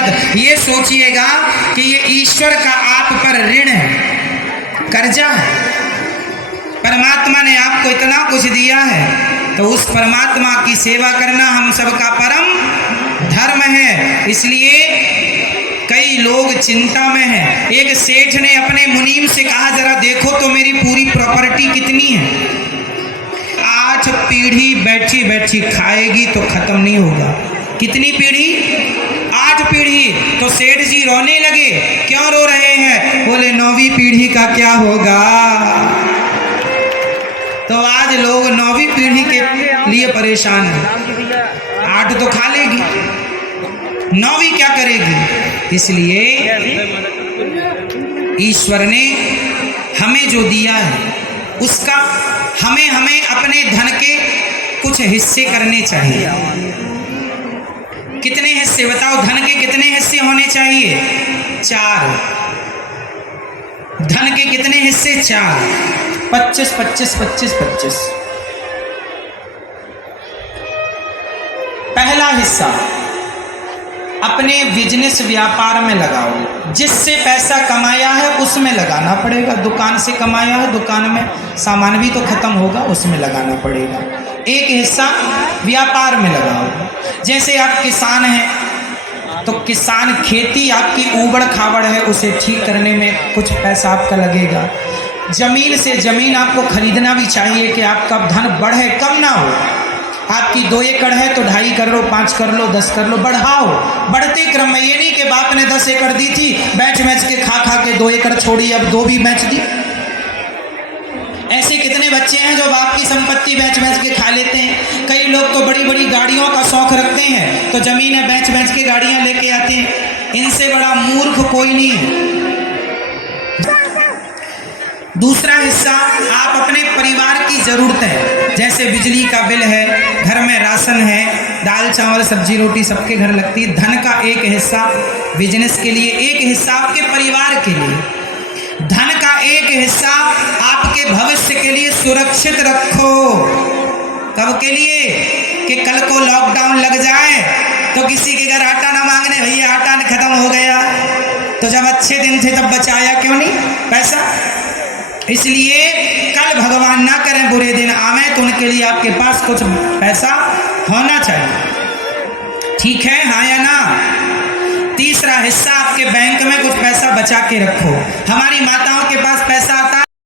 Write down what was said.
मत ये सोचिएगा कि ये ईश्वर का आप पर ऋण है, कर्जा है। परमात्मा ने आपको इतना कुछ दिया है तो उस परमात्मा की सेवा करना हम सबका परम धर्म है। इसलिए कई लोग चिंता में हैं। एक सेठ ने अपने मुनीम से कहा, जरा देखो तो मेरी पूरी प्रॉपर्टी कितनी है। 8 पीढ़ी बैठी बैठी खाएगी तो खत्म नहीं होगा। कितनी पीढ़ी? 8 पीढ़ी। तो सेठ जी रोने लगे। क्यों रो रहे हैं? बोले 9वीं पीढ़ी का क्या होगा। तो आज लोग 9वीं पीढ़ी के लिए परेशान हैं। 8 तो खा लेगी, 9वीं क्या करेगी। इसलिए ईश्वर ने हमें जो दिया है उसका हमें अपने धन के कुछ हिस्से करने चाहिए। कितने हिस्से बताओ? धन के कितने हिस्से होने चाहिए? 4। धन के कितने हिस्से? 4। 25 25 25 25। पहला हिस्सा अपने बिजनेस व्यापार में लगाओ। जिससे पैसा कमाया है उसमें लगाना पड़ेगा। दुकान से कमाया है, दुकान में सामान भी तो खत्म होगा, उसमें लगाना पड़ेगा। एक हिस्सा व्यापार में लगाओ। जैसे आप किसान हैं तो किसान खेती आपकी ऊबड़ खाबड़ है, उसे ठीक करने में कुछ पैसा आपका लगेगा। जमीन से जमीन आपको खरीदना भी चाहिए कि आपका धन बढ़े, कम ना हो। आपकी 2 एकड़ है तो 2.5 कर लो, 5 कर लो, 10 कर लो, बढ़ाओ। बढ़ते क्रम में ये नहीं कि बाप ने 10 एकड़ दी थी, बैच के खा के 2 एकड़ छोड़ी, अब 2 भी बेच दी। ऐसे कितने बच्चे हैं जो बाप की संपत्ति बेच के खा लेते हैं। कई लोग तो बड़ी बड़ी गाड़ियों का शौक रखते हैं तो जमीनें बेच के गाड़ियां लेके आते हैं। इनसे बड़ा मूर्ख कोई नहीं है। दूसरा हिस्सा आप अपने परिवार की जरूरतें, जैसे बिजली का बिल है, घर में राशन है, दाल चावल सब्जी रोटी सबके घर लगती है। धन का एक हिस्सा बिजनेस के लिए, एक हिस्सा आपके परिवार के लिए। धन का एक हिस्सा आपके भविष्य के लिए सुरक्षित रखो। कब के लिए? कि कल को लॉकडाउन लग जाए तो किसी के घर आटा ना मांगने, भैया आटा खत्म हो गया। तो जब अच्छे दिन थे तब बचाया क्यों नहीं पैसा। इसलिए कल भगवान ना करें बुरे दिन आवे तो उनके लिए आपके पास कुछ पैसा होना चाहिए। ठीक है, हाँ या ना? तीसरा हिस्सा आपके बैंक में कुछ पैसा बचा के रखो। हमारी माताओं के पास पैसा आता